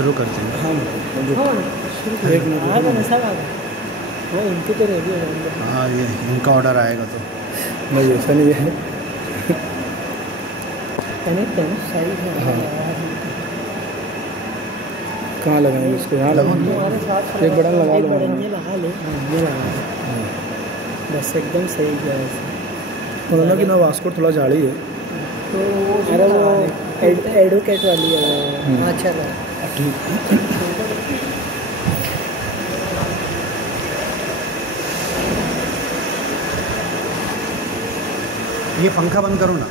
شروع کرتے ہیں. ہاں ایک منٹ. وہ ان کی تو ریڈی ہو ہاں یہ ان کا آرڈر آئے گا تو نہیں ایسا نہیں ہے. ہاں کہاں لگائیں گے اس کو؟ یہاں لگائیں. ایک بڑا لگا لو. لگا لے بس ایک دم صحیح کیا ہے. مولانا کی نا واسکوٹ تھوڑا جھاڑی ہے تو ارے وہ ایڈوکیٹ والی ہے. اچھا یہ پنکھا بند کرو نا.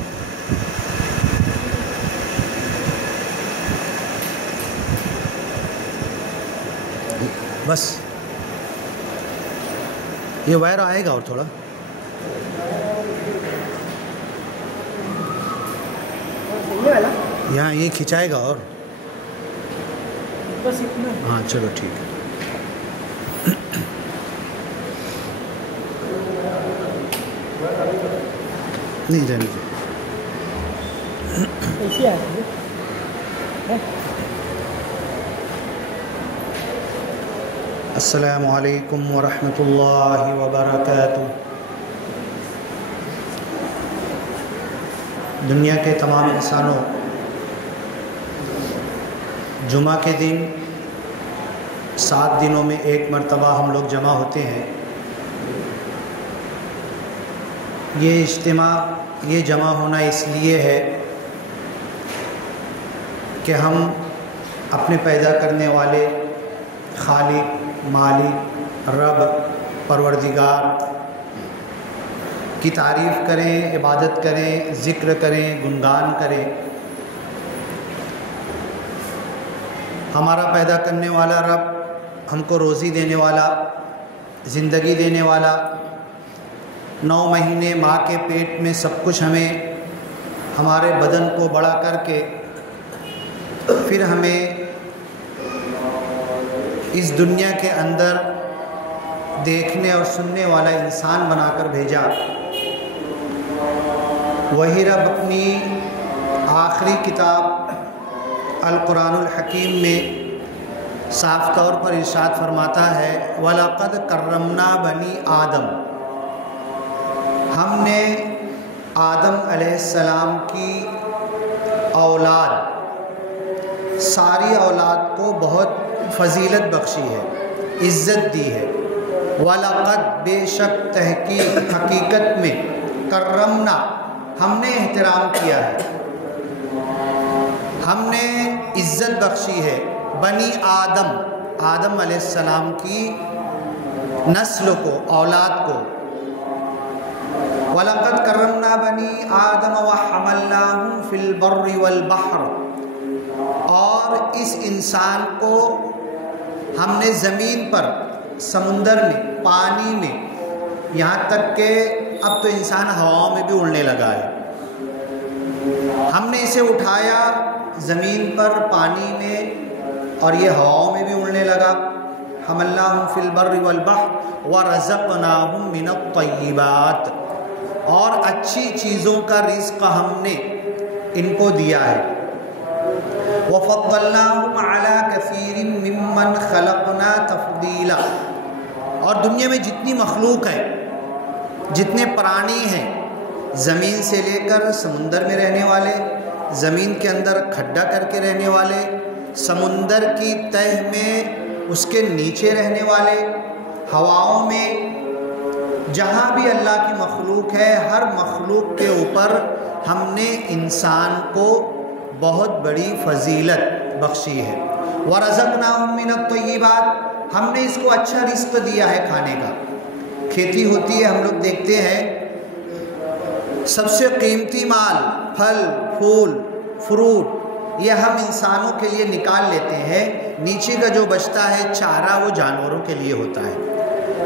بس یہ وائر آئے گا اور تھوڑا یہاں یہ کھنچائے گا اور بس اتنا. ہاں چلو ٹھیک ہے. نہیں رہنے دو. ایسی آ رہی ہے. السلام علیکم ورحمۃ اللہ وبرکاتہ. دنیا کے تمام انسانوں، جمعہ کے دن 7 دنوں میں ایک مرتبہ ہم لوگ جمع ہوتے ہیں. یہ اجتماع، یہ جمع ہونا اس لیے ہے کہ ہم اپنے پیدا کرنے والے خالق، مالک، رب، پروردگار کی تعریف کریں، عبادت کریں، ذکر کریں، گنگان کریں. ہمارا پیدا کرنے والا رب، ہم کو روزی دینے والا، زندگی دینے والا، 9 مہینے ماں کے پیٹ میں سب کچھ ہمیں، ہمارے بدن کو بڑا کر کے پھر ہمیں اس دنیا کے اندر دیکھنے اور سننے والا انسان بنا کر بھیجا. وہی رب اپنی آخری کتاب القرآن الحکیم میں صاف طور پر ارشاد فرماتا ہے وَلَقَدْ كَرَّمْنَا بَنِي آدم. ہم نے آدم علیہ السلام کی اولاد، ساری اولاد کو بہت فضیلت بخشی ہے، عزت دی ہے. وَلَقَدْ بے شک تحقیق، حقیقت میں، کرمنا ہم نے احترام کیا ہے، ہم نے عزت بخشی ہے بنی آدم، آدم علیہ السلام کی نسل کو، اولاد کو. وَلَقَدْ كَرَّمْنَا بَنِي آدَمَ وَحَمَلْنَاهُمْ فِي الْبَرِّ وَالْبَحْرِ. اور اس انسان کو ہم نے زمین پر، سمندر میں، پانی میں، یہاں تک کہ اب تو انسان ہواؤں میں بھی اڑنے لگا ہے. ہم نے اسے اٹھایا زمین پر، پانی میں، اور یہ ہواؤں میں بھی اڑنے لگا. حملناہم فی البر والبحر ورزقناہم من الطیبات. اور اچھی چیزوں کا رزق ہم نے ان کو دیا ہے. وفضلناہم علی کثیر ممن خلقنا تفضیلا. اور دنیا میں جتنی مخلوق ہے، جتنے پرانی ہیں، زمین سے لے کر سمندر میں رہنے والے، زمین کے اندر کھڈا کر کے رہنے والے، سمندر کی تہ میں اس کے نیچے رہنے والے، ہواؤں میں، جہاں بھی اللہ کی مخلوق ہے، ہر مخلوق کے اوپر ہم نے انسان کو بہت بڑی فضیلت بخشی ہے. وَرَزَقْنَاهُم مِّنَ الطَّيِّبَاتِ. ہم نے اس کو اچھا رزق دیا ہے کھانے کا. کھیتی ہوتی ہے، ہم لوگ دیکھتے ہیں سب سے قیمتی مال پھل، پھول، فروٹ، یہ ہم انسانوں کے لیے نکال لیتے ہیں. نیچے کا جو بچتا ہے چارہ، وہ جانوروں کے لیے ہوتا ہے.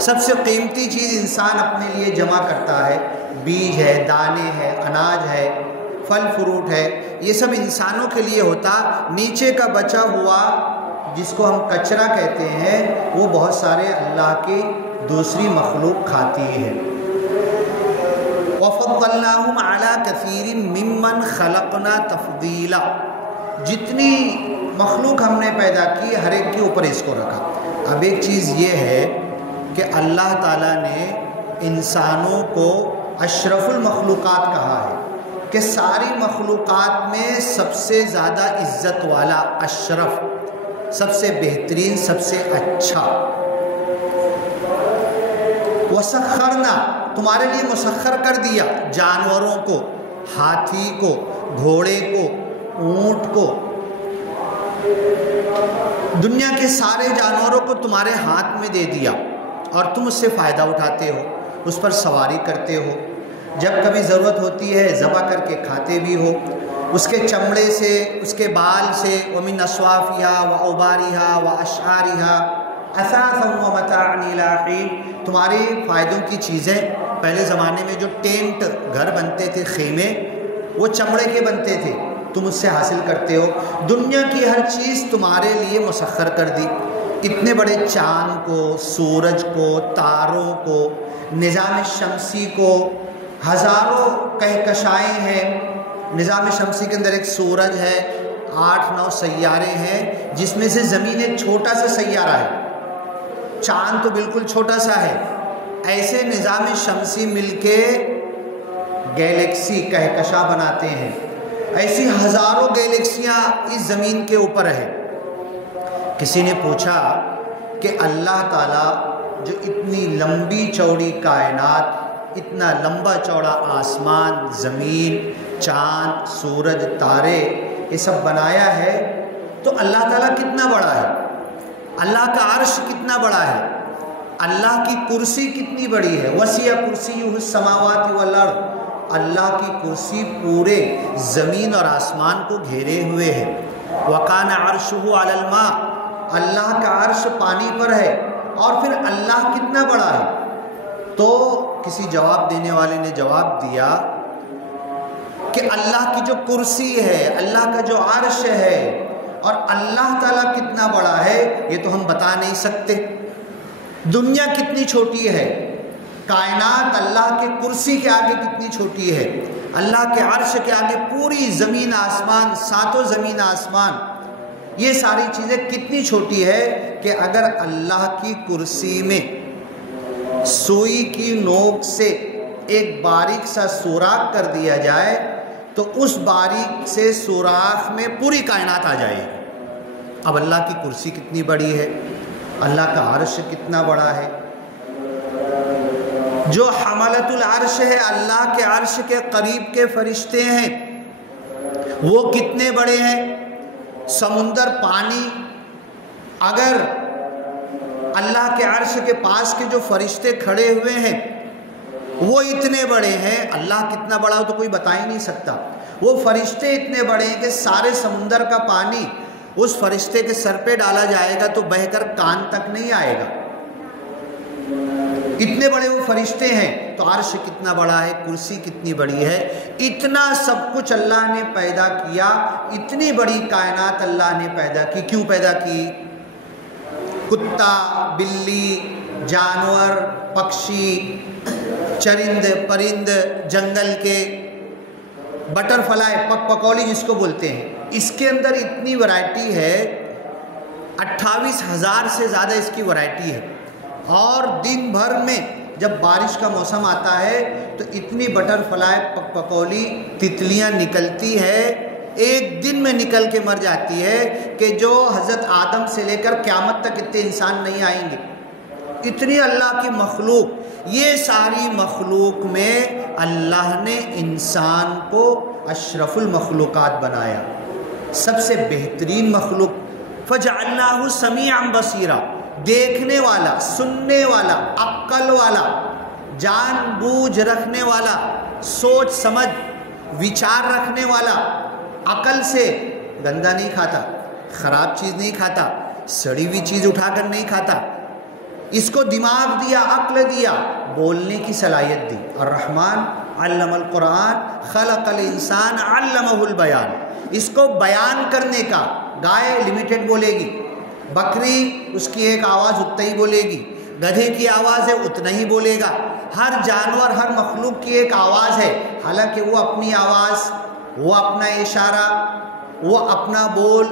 سب سے قیمتی چیز انسان اپنے لیے جمع کرتا ہے، بیج ہے، دانے ہے، اناج ہے، پھل فروٹ ہے، یہ سب انسانوں کے لیے ہوتا. نیچے کا بچا ہوا جس کو ہم کچرا کہتے ہیں، وہ بہت سارے اللہ کی دوسری مخلوق کھاتی ہے. وَفَضَّلْنَاهُمْ عَلَى كَثِيرٍ مِّمَّنْ خَلَقْنَا تَفْضِيلًا. جتنی مخلوق ہم نے پیدا کی، ہر ایک کے اوپر اس کو رکھا۔ اب ایک چیز یہ ہے کہ اللہ تعالیٰ نے انسانوں کو اشرف المخلوقات کہا ہے کہ ساری مخلوقات میں سب سے زیادہ عزت والا، اشرف، سب سے بہترین، سب سے اچھا۔ وَسَخَّرْنَا، تمہارے لیے مسخر کر دیا جانوروں کو، ہاتھی کو، گھوڑے کو، اونٹ کو، دنیا کے سارے جانوروں کو تمہارے ہاتھ میں دے دیا اور تم اس سے فائدہ اٹھاتے ہو، اس پر سواری کرتے ہو، جب کبھی ضرورت ہوتی ہے ذبح کر کے کھاتے بھی ہو، اس کے چمڑے سے، اس کے بال سے، وَمِنْ أَصْوَافِهَا وَأَوْبَارِهَا وَأَشْعَارِهَا اثاثا ومتاعا الى حین، تمہارے فائدوں کی چیزیں۔ پہلے زمانے میں جو ٹینٹ گھر بنتے تھے، خیمے، وہ چمڑے کے بنتے تھے، تم اس سے حاصل کرتے ہو۔ دنیا کی ہر چیز تمہارے لیے مسخر کر دی، اتنے بڑے چاند کو، سورج کو، تاروں کو، نظام شمسی کو، ہزاروں کہکشائیں ہیں۔ نظام شمسی کے اندر ایک سورج ہے، 8-9 سیارے ہیں، جس میں سے زمین ایک چھوٹا سا سیارہ ہے، چاند تو بالکل چھوٹا سا ہے۔ ایسے نظام شمسی مل کے گیلیکسی، کہکشاں بناتے ہیں۔ ایسی ہزاروں گیلیکسیاں اس زمین کے اوپر ہے۔ کسی نے پوچھا کہ اللہ تعالیٰ جو اتنی لمبی چوڑی کائنات، اتنا لمبا چوڑا آسمان، زمین، چاند، سورج، تارے، یہ سب بنایا ہے، تو اللہ تعالیٰ کتنا بڑا ہے؟ اللہ کا عرش کتنا بڑا ہے؟ اللہ کی کرسی کتنی بڑی ہے؟ وسیع کرسیہ السماوات والارض، اللہ کی کرسی پورے زمین اور آسمان کو گھیرے ہوئے ہے۔ وَقَانَ عَرْشُهُ عَلَى الْمَاءِ، اللہ کا عرش پانی پر ہے۔ اور پھر اللہ کتنا بڑا ہے؟ تو کسی جواب دینے والے نے جواب دیا کہ اللہ کی جو کرسی ہے، اللہ کا جو عرش ہے، اور اللہ تعالیٰ کتنا بڑا ہے، یہ تو ہم بتا نہیں سکتے۔ دنیا کتنی چھوٹی ہے، کائنات اللہ کے کرسی کے آگے کتنی چھوٹی ہے، اللہ کے عرش کے آگے پوری زمین آسمان، 7 زمین آسمان، یہ ساری چیزیں کتنی چھوٹی ہے کہ اگر اللہ کی کرسی میں سوئی کی نوک سے ایک باریک سا سوراخ کر دیا جائے تو اس باریک سے سوراخ میں پوری کائنات آ جائے گی۔ اب اللہ کی کرسی کتنی بڑی ہے، اللہ کا عرش کتنا بڑا ہے۔ جو حملۃ العرش ہے، اللہ کے عرش کے قریب کے فرشتے ہیں، وہ کتنے بڑے ہیں۔ سمندر، پانی، اگر اللہ کے عرش کے پاس کے جو فرشتے کھڑے ہوئے ہیں وہ اتنے بڑے ہیں، اللہ کتنا بڑا ہو تو کوئی بتا ہی نہیں سکتا۔ وہ فرشتے اتنے بڑے ہیں کہ سارے سمندر کا پانی اس فرشتے کے سر پہ ڈالا جائے گا تو بہہ کر کان تک نہیں آئے گا، اتنے بڑے وہ فرشتے ہیں۔ تو عرش کتنا بڑا ہے، کرسی کتنی بڑی ہے۔ اتنا سب کچھ اللہ نے پیدا کیا، اتنی بڑی کائنات اللہ نے پیدا کی۔ کیوں پیدا کی؟ کتا، بلی، جانور، پکشی، چرند پرند، جنگل کے بٹر فلائی، پکولی جس کو بولتے ہیں، اس کے اندر اتنی ورائٹی ہے، 28,000 سے زیادہ اس کی ورائٹی ہے۔ اور دن بھر میں جب بارش کا موسم آتا ہے تو اتنی بٹر فلائی، پکولی، تتلیاں نکلتی ہے، ایک دن میں نکل کے مر جاتی ہے کہ جو حضرت آدم سے لے کر قیامت تک اتنے انسان نہیں آئیں گے۔ اتنی اللہ کی مخلوق، یہ ساری مخلوق میں اللہ نے انسان کو اشرف المخلوقات بنایا، سب سے بہترین مخلوق۔ فَجَعَلْنَاهُ سَمِيعًا بَصِيرًا، دیکھنے والا، سننے والا، عقل والا، جان بوجھ رکھنے والا، سوچ سمجھ وچار رکھنے والا، عقل سے گندہ نہیں کھاتا، خراب چیز نہیں کھاتا، سڑی ہوئی چیز اٹھا کر نہیں کھاتا، اس کو دماغ دیا، عقل دیا، بولنے کی صلاحیت دی۔ الرحمن علم القرآن خلق الانسان علمہ البیان، اس کو بیان کرنے کا، گائے لمیٹڈ بولے گی، بکری اس کی ایک آواز اتنا ہی بولے گی، گدھے کی آواز ہے اتنا ہی بولے گا، ہر جانور، ہر مخلوق کی ایک آواز ہے، حالانکہ وہ اپنی آواز، وہ اپنا اشارہ، وہ اپنا بول،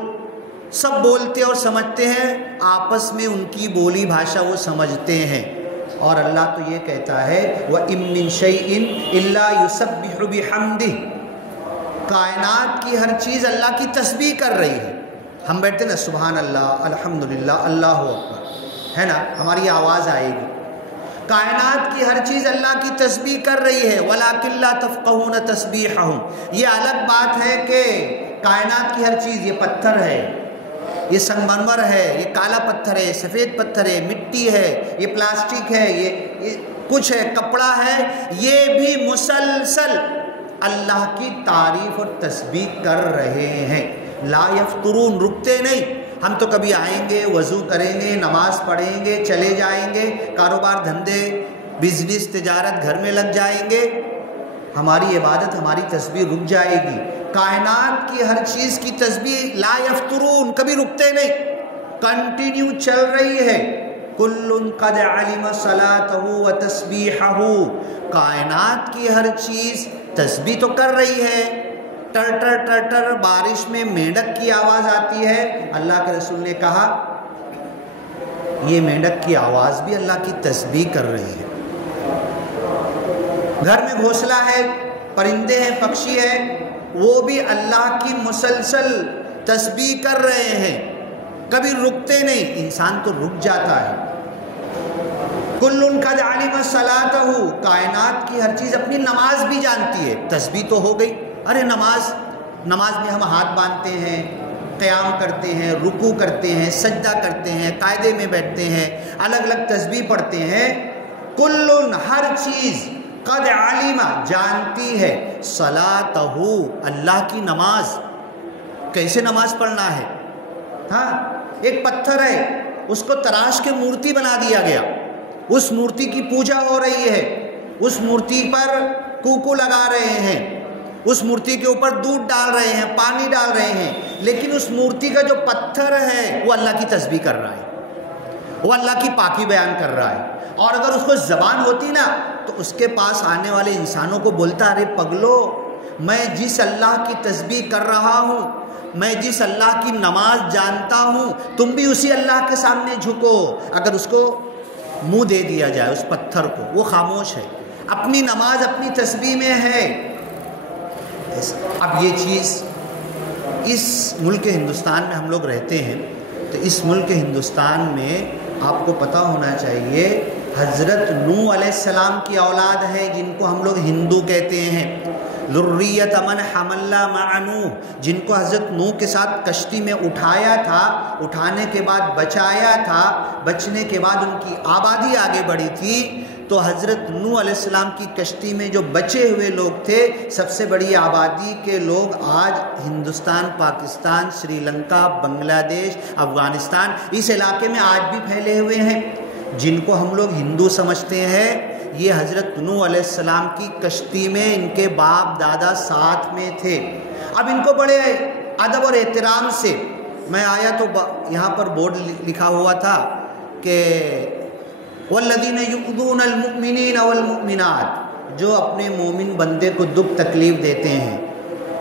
سب بولتے اور سمجھتے ہیں، آپس میں ان کی بولی بھاشا وہ سمجھتے ہیں۔ اور اللہ تو یہ کہتا ہے وَإِن مِّن شَيْءٍ إِلَّا يُسَبِّحُ بِحَمْدِهِ، کائنات کی ہر چیز اللہ کی تسبیح کر رہی ہے۔ ہم بیٹھتے نا سبحان اللہ، الحمدللہ، اللہ اکبر، ہے نا، ہماری آواز آئے گی۔ کائنات کی ہر چیز اللہ کی تسبیح کر رہی ہے۔ وَلَٰكِن لَّا تَفْقَهُونَ تَسْبِيحَهُمْ، یہ الگ بات ہے کہ کائنات کی ہر چیز، یہ پتھر ہے، یہ سنگ مرمر ہے، یہ کالا پتھر ہے، سفید پتھر ہے، مٹی ہے، یہ پلاسٹک ہے، یہ کچھ ہے، کپڑا ہے، یہ بھی مسلسل اللہ کی تعریف اور تسبیح کر رہے ہیں۔ لا یفترون، رکتے نہیں۔ ہم تو کبھی آئیں گے، وضو کریں گے، نماز پڑھیں گے، چلے جائیں گے، کاروبار دھندے بزنس تجارت گھر میں لگ جائیں گے، ہماری عبادت ہماری تسبیح رک جائے گی۔ کائنات کی ہر چیز کی تسبیح لا یفترون، کبھی رکتے نہیں، کنٹینیو چل رہی ہے۔ کل قد علم صلاتہ و تسبیحہ، کائنات کی ہر چیز تسبیح تو کر رہی ہے۔ ٹر ٹر ٹر ٹر بارش میں مینڈک کی آواز آتی ہے، اللہ کے رسول نے کہا یہ مینڈک کی آواز بھی اللہ کی تسبیح کر رہی ہے۔ گھر میں گھونسلہ ہے، پرندے ہیں، پکشی ہیں، وہ بھی اللہ کی مسلسل تسبیح کر رہے ہیں، کبھی رکتے نہیں۔ انسان تو رک جاتا ہے۔ کل قد علم صلاتہ، کائنات کی ہر چیز اپنی نماز بھی جانتی ہے، تسبیح تو ہو گئی۔ ارے نماز میں ہم ہاتھ باندھتے ہیں، قیام کرتے ہیں، رکوع کرتے ہیں، سجدہ کرتے ہیں، قاعدے میں بیٹھتے ہیں، الگ الگ تسبیح پڑھتے ہیں۔ کل، ہر چیز، قد علم، جانتی ہے، صلاتہ، اللہ کی نماز، کیسے نماز پڑھنا ہے۔ ہاں، ایک پتھر ہے، اس کو تراش کے مورتی بنا دیا گیا، اس مورتی کی پوجا ہو رہی ہے، اس مورتی پر کوکو لگا رہے ہیں، اس مورتی کے اوپر دودھ ڈال رہے ہیں، پانی ڈال رہے ہیں، لیکن اس مورتی کا جو پتھر ہے وہ اللہ کی تسبیح کر رہا ہے، وہ اللہ کی پاکی بیان کر رہا ہے۔ اور اگر اس کو زبان ہوتی نا تو اس کے پاس آنے والے انسانوں کو بولتا، ارے پگلو، میں جس اللہ کی تسبیح کر رہا ہوں، میں جس اللہ کی نماز جانتا ہوں، تم بھی اسی اللہ کے سامنے جھکو۔ اگر اس کو منہ دے دیا جائے اس پتھر کو، وہ خاموش ہے، اپنی نماز اپنی تسبیح میں ہے۔ اب یہ چیز اس ملک ہندوستان میں ہم لوگ رہتے ہیں، تو اس ملک ہندوستان میں آپ کو پتہ ہونا چاہیے حضرت نوح علیہ السلام کی اولاد ہے جن کو ہم لوگ ہندو کہتے ہیں، ذریۃ من حملنا مع نوح، جن کو حضرت نوح کے ساتھ کشتی میں اٹھایا تھا، اٹھانے کے بعد بچایا تھا، بچنے کے بعد ان کی آبادی آگے بڑھی تھی۔ تو حضرت نوح علیہ السلام کی کشتی میں جو بچے ہوئے لوگ تھے، سب سے بڑی آبادی کے لوگ آج ہندوستان، پاکستان، سری لنکا، بنگلہ دیش، افغانستان، اس علاقے میں آج بھی پھیلے ہوئے ہیں۔ جن کو ہم لوگ ہندو سمجھتے ہیں، یہ حضرت نوح علیہ السلام کی کشتی میں ان کے باپ دادا ساتھ میں تھے۔ اب ان کو بڑے ادب اور احترام سے، میں آیا تو یہاں پر بورڈ لکھا ہوا تھا کہ والذین یؤذون المؤمنین والمؤمنات، جو اپنے مومن بندے کو دکھ تکلیف دیتے ہیں،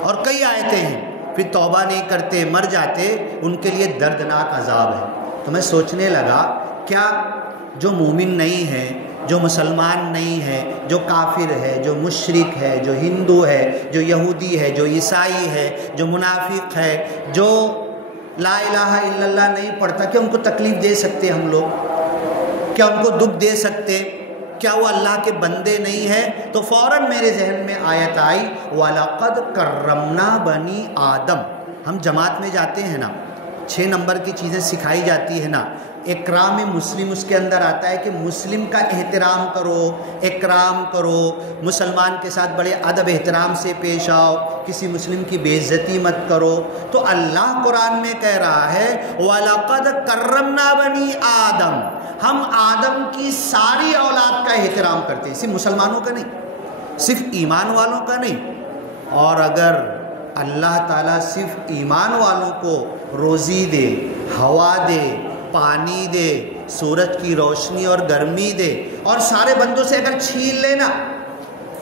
اور کئی آیتیں ہیں، پھر توبہ نہیں کرتے، مر جاتے، ان کے لیے دردناک عذاب ہے۔ تو میں سوچنے لگا، کیا جو مومن نہیں ہے، جو مسلمان نہیں ہے، جو کافر ہے، جو مشرک ہے، جو ہندو ہے، جو یہودی ہے، جو عیسائی ہے، جو منافق ہے، جو لا الہ الا اللہ نہیں پڑھتا، کیا ان کو تکلیف دے سکتے ہم لوگ؟ کیا ان کو دکھ دے سکتے؟ کیا وہ اللہ کے بندے نہیں ہیں؟ تو فوراً میرے ذہن میں آیت آئی وَلَقَدْ كَرَّمْنَا بَنِي آدم۔ ہم جماعت میں جاتے ہیں نا، 6 نمبر کی چیزیں سکھائی جاتی ہے نا، اکرام مسلم اس کے اندر آتا ہے کہ مسلم کا احترام کرو، اکرام کرو، مسلمان کے ساتھ بڑے ادب احترام سے پیش آؤ، کسی مسلم کی بے عزتی مت کرو۔ تو اللہ قرآن میں کہہ رہا ہے وَلَقَدْ كَرَّمْنَا بَنِي آدم، ہم آدم کی ساری اولاد کا احترام کرتے ہیں، صرف مسلمانوں کا نہیں، صرف ایمان والوں کا نہیں۔ اور اگر اللہ تعالیٰ صرف ایمان والوں کو روزی دے، ہوا دے، پانی دے، سورج کی روشنی اور گرمی دے، اور سارے بندوں سے اگر چھین لینا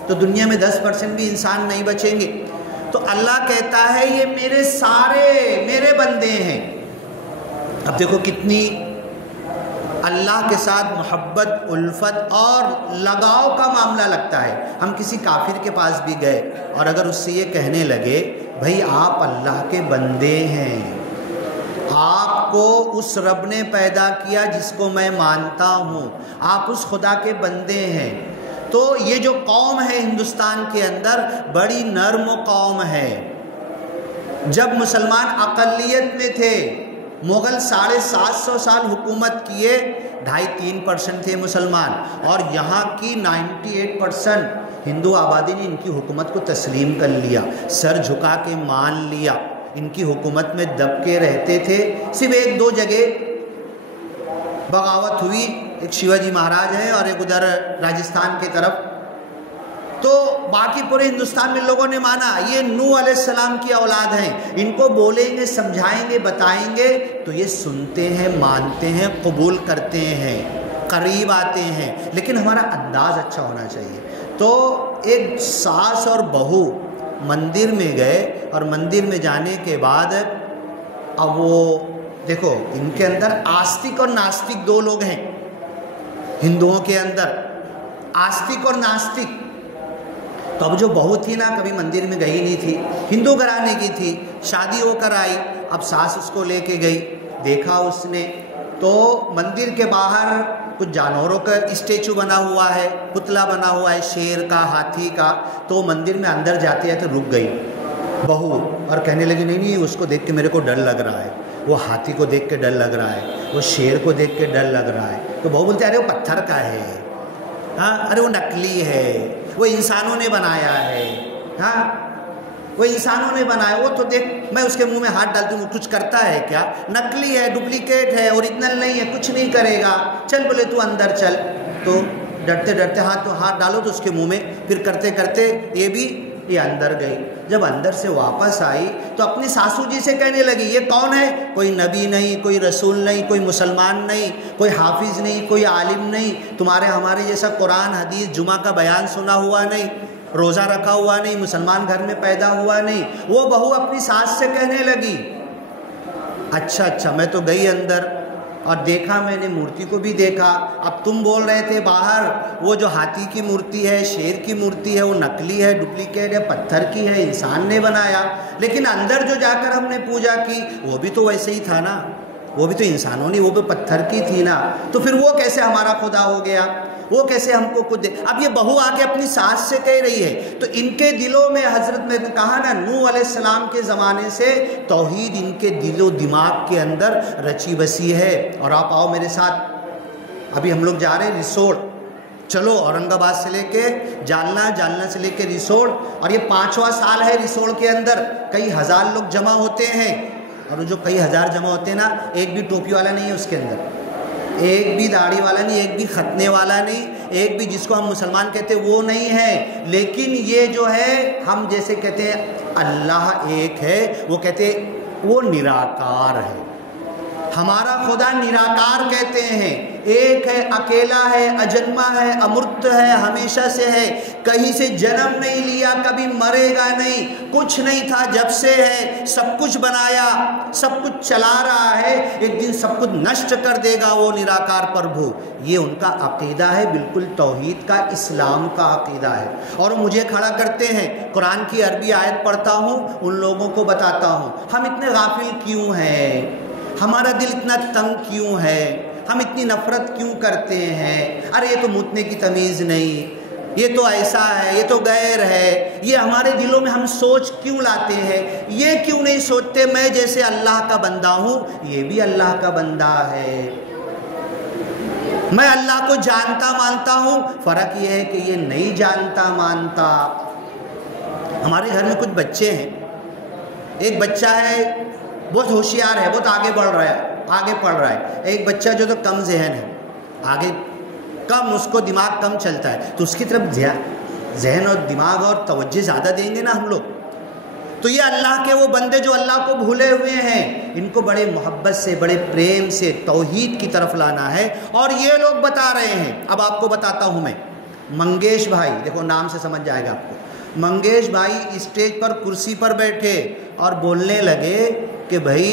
تو دنیا میں 10% بھی انسان نہیں بچیں گے۔ تو اللہ کہتا ہے یہ میرے بندے ہیں، اب دیکھو کتنی اللہ کے ساتھ محبت، الفت اور لگاؤ کا معاملہ لگتا ہے۔ ہم کسی کافر کے پاس بھی گئے اور اگر اس سے یہ کہنے لگے بھائی آپ اللہ کے بندے ہیں، آپ کو اس رب نے پیدا کیا جس کو میں مانتا ہوں، آپ اس خدا کے بندے ہیں، تو یہ جو قوم ہے ہندوستان کے اندر بڑی نرم قوم ہے۔ جب مسلمان اقلیت میں تھے، مغل 750 سال حکومت کیے، 2.5-3% تھے مسلمان، اور یہاں کی 98% ہندو آبادی نے ان کی حکومت کو تسلیم کر لیا، سر جھکا کے مان لیا، ان کی حکومت میں دب کے رہتے تھے۔ صرف 1-2 جگہ بغاوت ہوئی، ایک شیواجی مہاراج ہیں اور ایک ادھر راجستھان کی طرف، تو باقی پورے ہندوستان میں لوگوں نے مانا یہ نوح علیہ السلام کی اولاد ہیں، ان کو بولیں گے، سمجھائیں گے، بتائیں گے تو یہ سنتے ہیں، مانتے ہیں، قبول کرتے ہیں، قریب آتے ہیں، لیکن ہمارا انداز اچھا ہونا چاہیے۔ تو ایک ساس اور بہو مندر میں گئے اور مندر میں جانے کے بعد اب وہ دیکھو ان کے اندر آستک اور ناستک 2 لوگ ہیں ہندوؤں کے اندر، آستک اور ناستک۔ تو اب جو بہو تھی نا کبھی مندر میں گئی نہیں تھی، ہندو گھرانے کی تھی، شادی ہو کر آئی، اب ساس اس کو لے کے گئی، دیکھا اس نے تو مندر کے باہر کچھ جانوروں کا اسٹیچو بنا ہوا ہے، پتلا بنا ہوا ہے، شیر کا، ہاتھی کا، تو مندر میں اندر جاتے ہیں تو رک گئی بہو اور کہنے لگی نہیں اس کو دیکھ کے میرے کو ڈر لگ رہا ہے، وہ ہاتھی کو دیکھ کے ڈر لگ رہا ہے، وہ شیر کو دیکھ کے ڈر لگ رہا ہے۔ تو بہو بولتے ارے وہ پتھر کا ہے، ہاں ارے وہ نکلی ہے، وہ انسانوں نے بنایا ہے، ہاں وہ انسانوں نے بنایا، وہ تو دیکھ میں اس کے منہ میں ہاتھ ڈالتی ہوں کچھ کرتا ہے کیا، نکلی ہے، ڈپلیکیٹ ہے، اوریجنل نہیں ہے، کچھ نہیں کرے گا، چل بولے تو اندر چل۔ تو ڈرتے ڈرتے ہاتھ ڈالو تو اس کے منہ میں، پھر کرتے کرتے یہ اندر گئی۔ جب اندر سے واپس آئی تو اپنی ساسو جی سے کہنے لگی یہ کون ہے؟ کوئی نبی نہیں، کوئی رسول نہیں، کوئی مسلمان نہیں، کوئی حافظ نہیں، کوئی عالم نہیں، تمہارے ہمارے جیسا قرآن حدیث جمعہ کا بیان سنا ہوا نہیں، روزہ رکھا ہوا نہیں، مسلمان گھر میں پیدا ہوا نہیں۔ وہ بہو اپنی ساس سے کہنے لگی اچھا میں تو گئی اندر اور دیکھا، میں نے مورتی کو بھی دیکھا، اب تم بول رہے تھے باہر وہ جو ہاتھی کی مورتی ہے، شیر کی مورتی ہے، وہ نکلی ہے، ڈپلیکیٹ ہے، پتھر کی ہے، انسان نے بنایا، لیکن اندر جو جا کر ہم نے پوجا کی وہ بھی تو ویسے ہی تھا نا، وہ بھی تو انسانوں نے، وہ بھی پتھر کی تھی نا، تو پھر وہ کیسے ہمارا خدا ہو گیا؟ وہ کیسے ہم کو خود اب یہ بہو آ کے اپنی ساس سے کہہ رہی ہے، تو ان کے دلوں میں حضرت میں نے کہا نا نوح علیہ السلام کے زمانے سے توحید ان کے دل و دماغ کے اندر رچی بسی ہے۔ اور آپ آؤ میرے ساتھ، ابھی ہم لوگ جا رہے ہیں ریسوڑ، چلو اورنگ آباد سے لے کے جالنا، جالنا سے لے کے ریسوڑ، اور یہ 5واں سال ہے ریسوڑ کے اندر، کئی ہزار لوگ جمع ہوتے ہیں، اور جو کئی ہزار جمع ہوتے ہیں نا، ایک بھی ٹوپی والا نہیں ہے اس کے اندر، ایک بھی داڑھی والا نہیں، ایک بھی ختنے والا نہیں، ایک بھی جس کو ہم مسلمان کہتے ہیں وہ نہیں ہے، لیکن یہ جو ہے ہم جیسے کہتے ہیں اللہ ایک ہے، وہ کہتے ہیں وہ نراکار ہے، ہمارا خدا نراکار کہتے ہیں، ایک ہے، اکیلا ہے، اجنما ہے، امرت ہے، ہمیشہ سے ہے، کہیں سے جنم نہیں لیا، کبھی مرے گا نہیں، کچھ نہیں تھا جب سے ہے، سب کچھ بنایا، سب کچھ چلا رہا ہے، ایک دن سب کچھ نشٹ کر دے گا وہ نراکار پربھو۔ یہ ان کا عقیدہ ہے، بالکل توحید کا، اسلام کا عقیدہ ہے۔ اور مجھے کھڑا کرتے ہیں، قرآن کی عربی آیت پڑھتا ہوں، ان لوگوں کو بتاتا ہوں ہم اتنے غافل کیوں ہیں، ہمارا دل اتنا تنگ کیوں ہے، ہم اتنی نفرت کیوں کرتے ہیں، ارے یہ تو متنے کی تمیز نہیں، یہ تو ایسا ہے، یہ تو غیر ہے، یہ ہمارے دلوں میں ہم سوچ کیوں لاتے ہیں؟ یہ کیوں نہیں سوچتے میں جیسے اللہ کا بندہ ہوں، یہ بھی اللہ کا بندہ ہے، میں اللہ کو جانتا مانتا ہوں، فرق یہ ہے کہ یہ نہیں جانتا مانتا۔ ہمارے گھر میں کچھ بچے ہیں، ایک بچہ ہے بہت ہوشیار ہے، بہت آگے بڑھ رہا ہے، آگے پڑھ رہا ہے، ایک بچہ جو تو کم ذہن ہے، آگے کم، اس کو دماغ کم چلتا ہے، تو اس کی طرف ذہن اور دماغ اور توجہ زیادہ دیں گے نا ہم لوگ۔ تو یہ اللہ کے وہ بندے جو اللہ کو بھولے ہوئے ہیں، ان کو بڑے محبت سے، بڑے پریم سے توحید کی طرف لانا ہے، اور یہ لوگ بتا رہے ہیں۔ اب آپ کو بتاتا ہوں میں، منگیش بھائی، دیکھو نام سے سمجھ جائے گا آپ کو، منگیش بھائی اسٹیج پر کرسی پر بیٹھے اور بولنے لگے کہ بھائی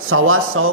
125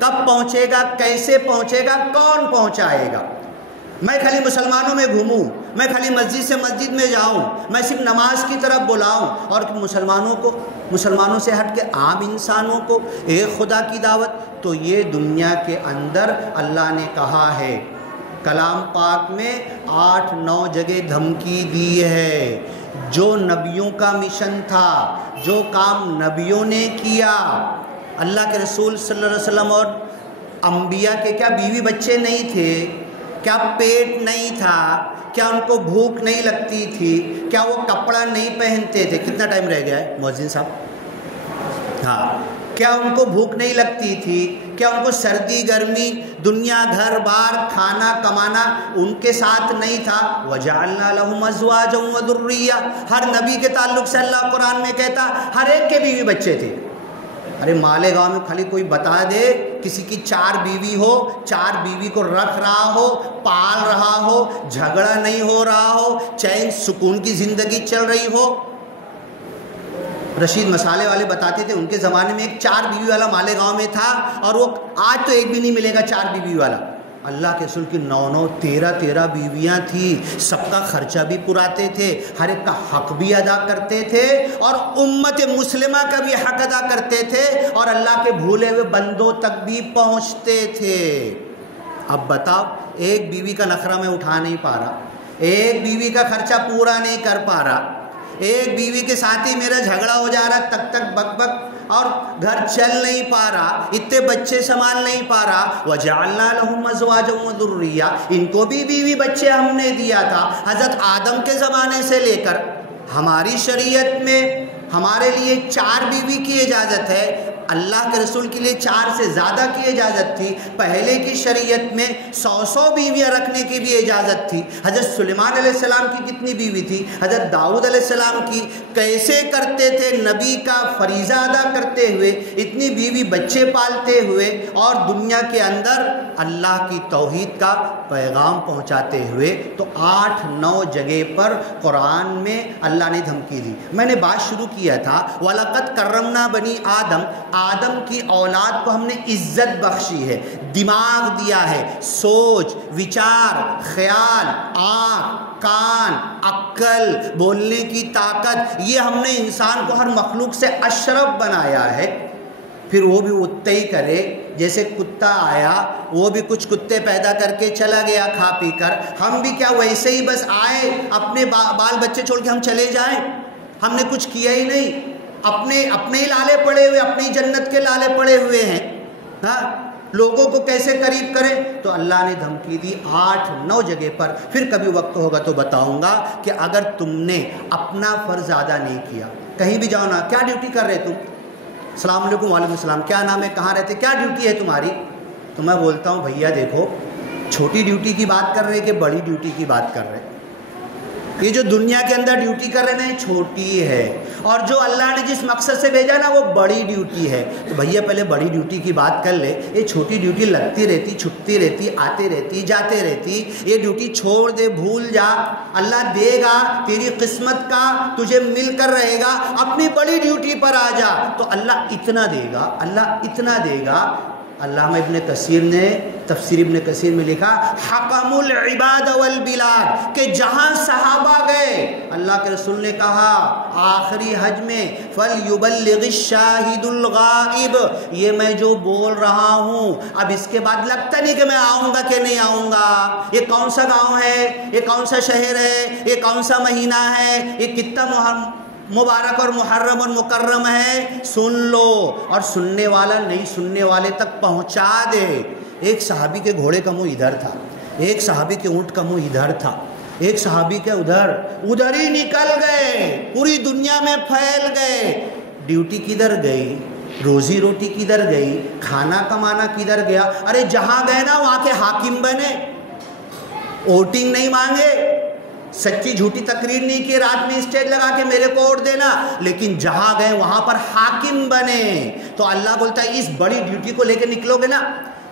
کب پہنچے گا، کیسے پہنچے گا، کون پہنچائے گا؟ میں خالی مسلمانوں میں گھوموں، میں خالی مسجد سے مسجد میں جاؤں، میں صرف نماز کی طرف بلاؤں اور مسلمانوں سے ہٹ کے عام انسانوں کو ایک خدا کی دعوت؟ تو یہ دنیا کے اندر اللہ نے کہا ہے، کلام پاک میں 8-9 جگہ دھمکی دی ہے۔ جو نبیوں کا مشن تھا، جو کام نبیوں نے کیا، اللہ کے رسول صلی اللہ علیہ وسلم اور انبیاء کے کیا بیوی بچے نہیں تھے؟ کیا پیٹ نہیں تھا؟ کیا ان کو بھوک نہیں لگتی تھی؟ کیا وہ کپڑا نہیں پہنتے تھے؟ کتنا ٹائم رہ گیا ہے مؤذن صاحب؟ ہاں، کیا ان کو بھوک نہیں لگتی تھی؟ کیا ان کو سردی گرمی، دنیا گھر بار، کھانا کمانا ان کے ساتھ نہیں تھا؟ وَجَعَلْنَا لَهُمْ أَزْوَاجًا وَذُرِّيَّةً۔ ہر نبی کے تعلق سے اللہ قرآن میں کہتا ہر ایک کے بیوی بچے تھے۔ ارے مالیگاؤں میں خالی کوئی بتا دے کسی کی 4 بیوی ہو، 4 بیوی کو رکھ رہا ہو، پال رہا ہو، جھگڑا نہیں ہو رہا ہو، چین سکون کی زندگی چل رہی ہو۔ رشید مسالے والے بتاتے تھے ان کے زمانے میں ایک 4 بیوی والا مالیگاؤں میں تھا، اور وہ آج تو ایک بھی نہیں ملے گا 4 بیوی والا۔ اللہ کے رسول کی 9 13 بیویاں تھیں، سب کا خرچہ بھی پراتے تھے، ہر ایک کا حق بھی ادا کرتے تھے، اور امت مسلمہ کا بھی حق ادا کرتے تھے، اور اللہ کے بھولے ہوئے بندوں تک بھی پہنچتے تھے۔ اب بتاؤ، ایک بیوی کا نخرہ میں اٹھا نہیں پا رہا، ایک بیوی کا خرچہ پورا نہیں کر پا رہا، ایک بیوی کے ساتھ ہی میرا جھگڑا ہو جا رہا، تک تک بک بک، اور گھر چل نہیں پا رہا، اتنے بچے سنبھال نہیں پا رہا۔ وَجَعَلْنَا لَهُمْ أَزْوَاجًا وَذُرِّيَّةً، ان کو بھی بیوی بچے ہم نے دیا تھا۔ حضرت آدم کے زمانے سے لے کر ہماری شریعت میں ہمارے لیے 4 بیوی کی اجازت ہے، اللہ کے رسول کے لیے 4 سے زیادہ کی اجازت تھی۔ پہلے کی شریعت میں 100 بیویاں رکھنے کی بھی اجازت تھی۔ حضرت سلیمان علیہ السلام کی کتنی بیوی تھی؟ حضرت داؤد علیہ السلام کی؟ کیسے کرتے تھے؟ نبی کا فریضہ ادا کرتے ہوئے، اتنی بیوی بچے پالتے ہوئے، اور دنیا کے اندر اللہ کی توحید کا پیغام پہنچاتے ہوئے۔ تو 8-9 جگہ پر قرآن میں اللہ نے دھمکی دی۔ میں نے بات شروع کیا تھا وَلَقَدْ كَرَّمْنَا بَنِي آدم کی اولاد کو ہم نے عزت بخشی ہے، دماغ دیا ہے، سوچ، وچار، خیال، آنکھ، کان، عقل، بولنے کی طاقت، یہ ہم نے انسان کو ہر مخلوق سے اشرف بنایا ہے۔ پھر وہ بھی اتنا ہی کرے جیسے کتا آیا، وہ بھی کچھ کتے پیدا کر کے چلا گیا کھا پی کر، ہم بھی کیا ویسے ہی بس آئے اپنے بال بچے چھوڑ کے ہم چلے جائیں؟ ہم نے کچھ کیا ہی نہیں، اپنے ہی لالے پڑے ہوئے، اپنی جنت کے لالے پڑے ہوئے ہیں۔ ہاں، لوگوں کو کیسے قریب کریں؟ تو اللہ نے دھمکی دی 8-9 جگہ پر۔ پھر کبھی وقت ہوگا تو بتاؤں گا کہ اگر تم نے اپنا فرض ادا نہیں کیا، کہیں بھی جاؤ نا، کیا ڈیوٹی کر رہے تم؟ السلام علیکم، وعلیکم السلام، کیا نام ہے، کہاں رہتے، کیا ڈیوٹی ہے تمہاری؟ تو میں بولتا ہوں بھیا دیکھو، چھوٹی ڈیوٹی کی بات کر رہے کہ بڑی ڈیوٹی کی بات کر رہے؟ یہ جو دنیا کے اندر ڈیوٹی کر رہے نا، یہ چھوٹی ہے، اور جو اللہ نے جس مقصد سے بھیجا نا وہ بڑی ڈیوٹی ہے۔ تو بھیا پہلے بڑی ڈیوٹی کی بات کر لے، یہ چھوٹی ڈیوٹی لگتی رہتی، چھٹتی رہتی، آتے رہتی، جاتے رہتی، یہ ڈیوٹی چھوڑ دے، بھول جا، اللہ دے گا، تیری قسمت کا تجھے مل کر رہے گا، اپنی بڑی ڈیوٹی پر آ جا تو اللہ اتنا دے گا، اللہ اتنا دے گا۔ علامہ ابن کثیر نے تفسیر ابن کثیر میں لکھا حکم العباد والبلاد، کہ جہاں صحابہ گئے اللہ کے رسول نے کہا آخری حج میں فَلْيُبَلِّغِ الشَّاهِدُ الْغَائِبُ، یہ میں جو بول رہا ہوں اب اس کے بعد لگتا نہیں کہ میں آؤں گا کہ نہیں آؤں گا، یہ کون سا گاؤں ہے، یہ کون سا شہر ہے، یہ کون سا مہینہ ہے، یہ کتنا مبارک اور محرم اور مکرم ہے، سن لو، اور سننے والا نہیں سننے والے تک پہنچا دے۔ ایک صحابی کے گھوڑے کا منہ ادھر تھا، ایک صحابی کے اونٹ کا منہ ادھر تھا، ایک صحابی کے ادھر ہی نکل گئے، پوری دنیا میں پھیل گئے۔ ڈیوٹی کدھر گئی، روزی روٹی کدھر گئی، کھانا کمانا کدھر گیا؟ ارے جہاں گئے نا وہاں کے حاکم بنے، ووٹنگ نہیں مانگے، سچی جھوٹی تقریر نہیں کی، رات میں اسٹیج لگا کے میرے کو ووٹ دینا، لیکن جہاں گئے وہاں پر حاکم بنے۔ تو اللہ بولتا ہے اس بڑی ڈیوٹی کو لے کے نکلو گے نا،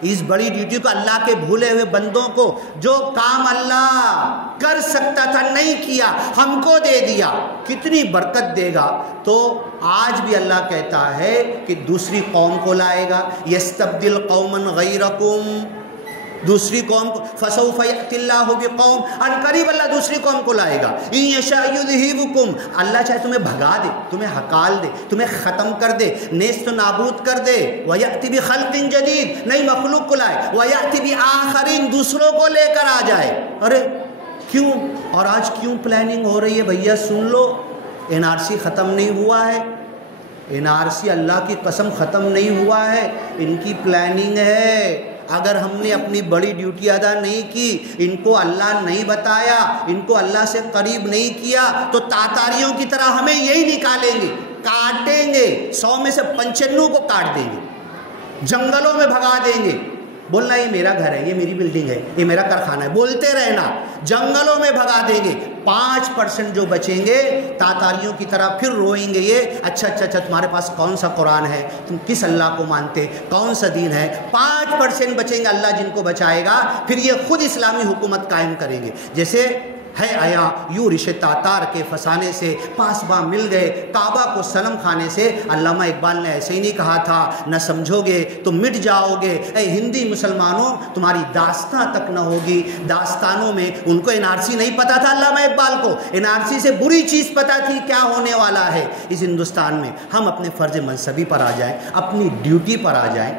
اس بڑی ڈیوٹی کو اللہ کے بھولے ہوئے بندوں کو جو کام اللہ کر سکتا تھا نہیں کیا، ہم کو دے دیا، کتنی برکت دے گا۔ تو آج بھی اللہ کہتا ہے کہ دوسری قوم کو لائے گا، یستبدل قوما غیرکم، دوسری قوم کو، فسوف یأتی اللہ بقوم، ان قریب اللہ دوسری قوم کو لائے گا، ان یشاء یذہبکم، اللہ چاہے تمہیں بھگا دے، تمہیں ہکال دے، تمہیں ختم کر دے، نیست و نابود کر دے، ویأتی بخلق جدید، نئی مخلوق کو لائے، ویأتی بآخرین، دوسروں کو لے کر آ جائے۔ ارے کیوں؟ اور آج کیوں پلاننگ ہو رہی ہے بھیا؟ سن لو، NRC ختم نہیں ہوا ہے، NRC اللہ کی قسم ختم نہیں ہوا ہے، ان کی پلاننگ ہے۔ اگر ہم نے اپنی بڑی ڈیوٹی ادا نہیں کی، ان کو اللہ نہیں بتایا، ان کو اللہ سے قریب نہیں کیا، تو تاتاریوں کی طرح ہمیں یہی نکالیں گے، کاٹیں گے، 100 میں سے 95 کو کاٹ دیں گے، جنگلوں میں بھگا دیں گے، بولنا یہ میرا گھر ہے، یہ میری بلڈنگ ہے، یہ میرا کارخانہ ہے، بولتے رہنا، جنگلوں میں بھگا دیں گے۔ 5% جو بچیں گے تاتاریوں کی طرح پھر روئیں گے، یہ اچھا تمہارے پاس کون سا قرآن ہے، تم کس اللہ کو مانتے، کون سا دین ہے۔ 5% بچیں گے، اللہ جن کو بچائے گا، پھر یہ خود اسلامی حکومت قائم کریں گے۔ جیسے ہے آیا یوں رشتے تاتار کے فسانے سے پاسباں مل گئے، کعبہ کو صنم کھانے سے۔ علامہ اقبال نے ایسے ہی نہیں کہا تھا، نہ سمجھو گے تو مٹ جاؤ گے، اے ہندی مسلمانوں تمہاری داستان تک نہ ہوگی۔ داستانوں میں ان کو NRC نہیں پتا تھا، علامہ اقبال کو NRC سے بری چیز پتا تھی کیا ہونے والا ہے اس ہندوستان میں۔ ہم اپنے فرض منصبی پر آ جائیں، اپنی ڈیوٹی پر آ جائیں،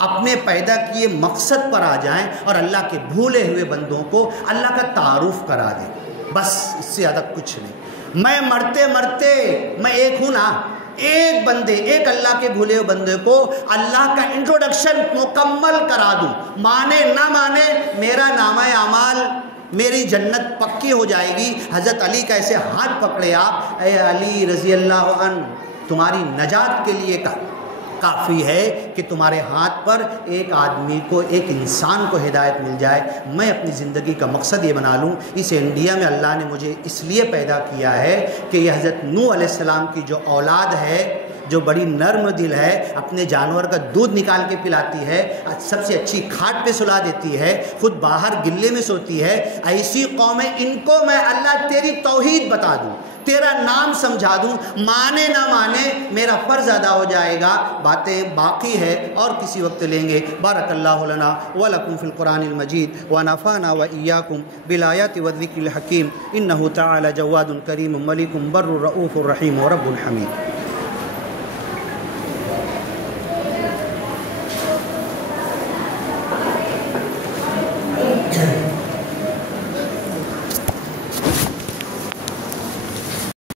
اپنے پیدا کیے مقصد پر آ جائیں، اور اللہ کے بھولے ہوئے بندوں کو اللہ کا تعارف کرا دیں، بس اس سے زیادہ کچھ نہیں۔ میں مرتے مرتے میں ایک ہوں نا، ایک اللہ کے بھولے ہوئے بندے کو اللہ کا انٹروڈکشن مکمل کرا دوں، مانے نہ مانے میرا نامہ اعمال، میری جنت پکی ہو جائے گی۔ حضرت علی کا ایسے ہاتھ پکڑے آپ، اے علی رضی اللہ عنہ، تمہاری نجات کے لیے کافی ہے کہ تمہارے ہاتھ پر ایک آدمی کو، ایک انسان کو ہدایت مل جائے۔ میں اپنی زندگی کا مقصد یہ بنا لوں، اس انڈیا میں اللہ نے مجھے اس لیے پیدا کیا ہے کہ یہ حضرت نوح علیہ السلام کی جو اولاد ہے، جو بڑی نرم دل ہے، اپنے جانور کا دودھ نکال کے پلاتی ہے، سب سے اچھی کھاٹ پہ سلا دیتی ہے، خود باہر گلے میں سوتی ہے، ایسی قومیں، ان کو میں اللہ تیری توحید بتا دوں، تیرا نام سمجھا دوں، مانے نہ مانے میرا فرض ادا ہو جائے گا۔ باتیں باقی ہے اور کسی وقت لیں گے۔ بارک اللہ لنا ولکم فی القرآن المجید ونفعنا وإیاکم بالآیات والذکر الحکیم، انہ تعالی جواد کریم ملک بر رؤوف رحیم ورب حمید۔